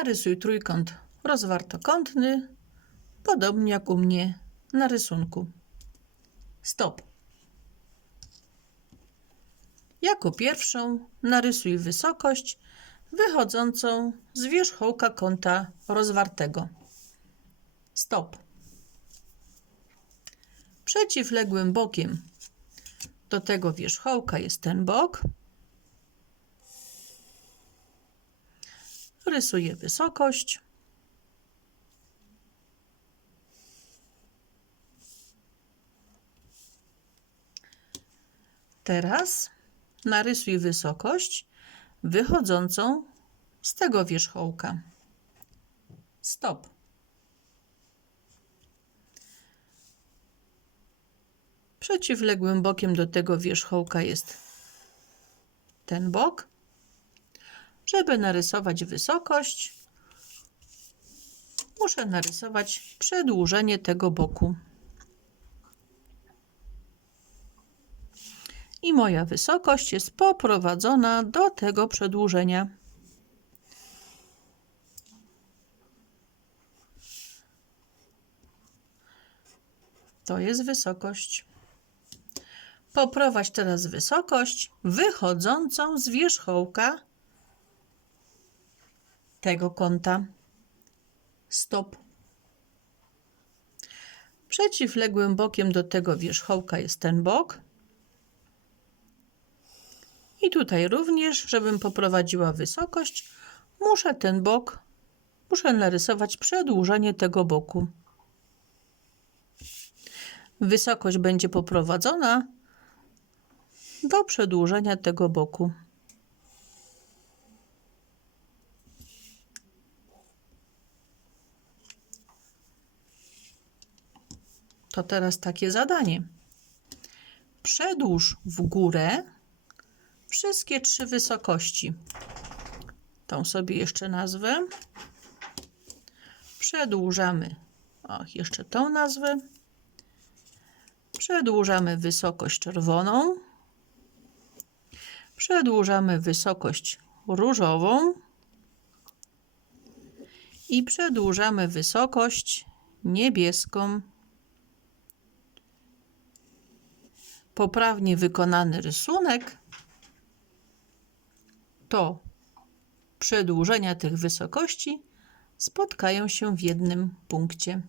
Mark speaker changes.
Speaker 1: Narysuj trójkąt rozwartokątny, podobnie jak u mnie na rysunku. Stop. Jako pierwszą narysuj wysokość wychodzącą z wierzchołka kąta rozwartego. Stop. Przeciwległym bokiem do tego wierzchołka jest ten bok. Rysuję wysokość. Teraz narysuj wysokość wychodzącą z tego wierzchołka. Stop. Przeciwległym bokiem do tego wierzchołka jest ten bok. Żeby narysować wysokość, muszę narysować przedłużenie tego boku. I moja wysokość jest poprowadzona do tego przedłużenia. To jest wysokość. Poprowadź teraz wysokość wychodzącą z wierzchołka tego kąta. Stop. Przeciwległym bokiem do tego wierzchołka jest ten bok. I tutaj również, żebym poprowadziła wysokość, muszę ten bok, muszę narysować przedłużenie tego boku. Wysokość będzie poprowadzona do przedłużenia tego boku. To teraz takie zadanie. Przedłuż w górę wszystkie trzy wysokości. Tą sobie jeszcze nazwę. Przedłużamy. Och, jeszcze tą nazwę. Przedłużamy wysokość czerwoną. Przedłużamy wysokość różową. I przedłużamy wysokość niebieską. Poprawnie wykonany rysunek to przedłużenia tych wysokości spotkają się w jednym punkcie.